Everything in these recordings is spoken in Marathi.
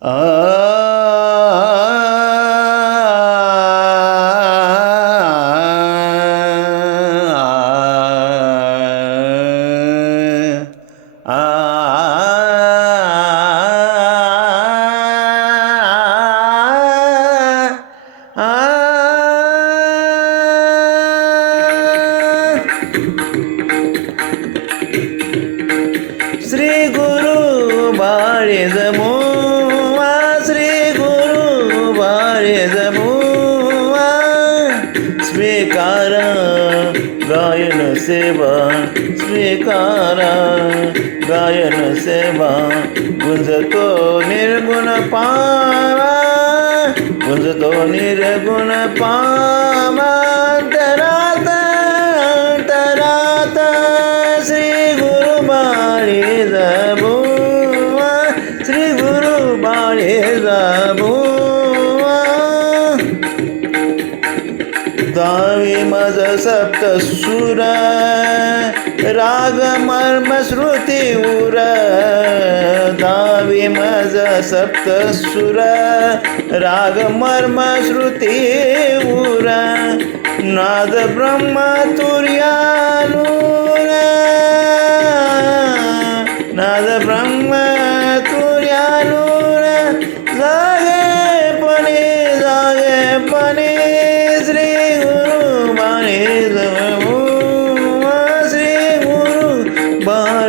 아, శ్రీకార గాయన సేవ గుంజతో నిర్గుణ పావ గుంజతో నిర్గుణ పావ తరాత తరాత శ్రీ గురు బారి జబు శ్రీ గురు బారి జబు దావి మజ సప్త సుర ರಾಗ ಮರ್ಮ ಶ್ರುತಿ ಉರ, ದಾವಿ ಮಜ ಸಪ್ತ ಸುರ, ರಾಗ ಮರ್ಮ ಶ್ರುತಿ ಉರ, ನಾದ ಬ್ರಹ್ಮ ತುರ್ಯಾನು ನಾದ ಬ್ರಹ್ಮ ತುರ್ಯ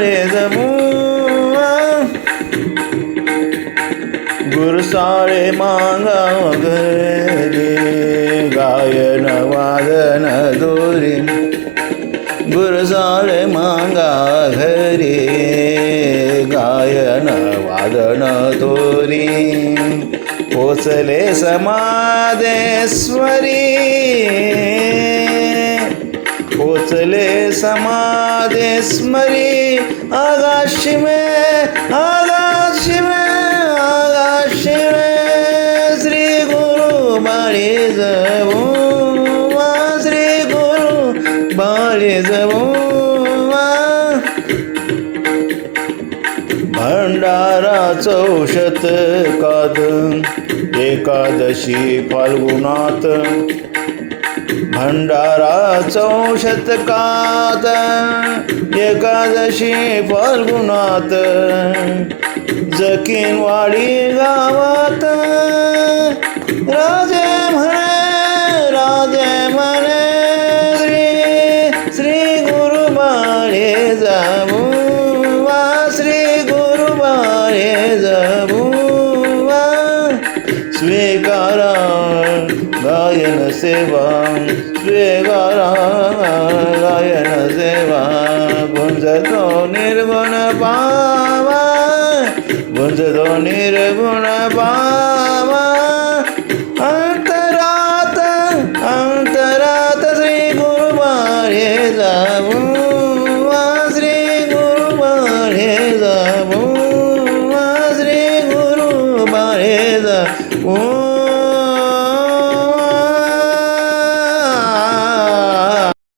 बाळे जमुआ गुरुसाळे मांगा घरी गायन वादन दोरी गुरुसाळे मांगा घरी गायन वादन दोरी पोचले समादेश्वरी पोचले समादेश्वरी आगाशी आगाशिमे आगाशी आगाशिमे आगाशी में श्री गुरु बाळे जवुआ श्री गुरु बाळे जवुआ भंडारा चौशत काद एकादशी फाल्गुनात भंडारा चौशतकात एकादशी फाल्गुनात जकीनवाडी गावा गायन सेवा स्वेगारा गायन सेवा गुंजतो निर्गुण पावा गुंजतो निर्गुण पावा अंतरात अंतरात श्री गुरुबारे जाऊ श्री गुरुबारे जाऊ श्री गुरुबारे जाऊ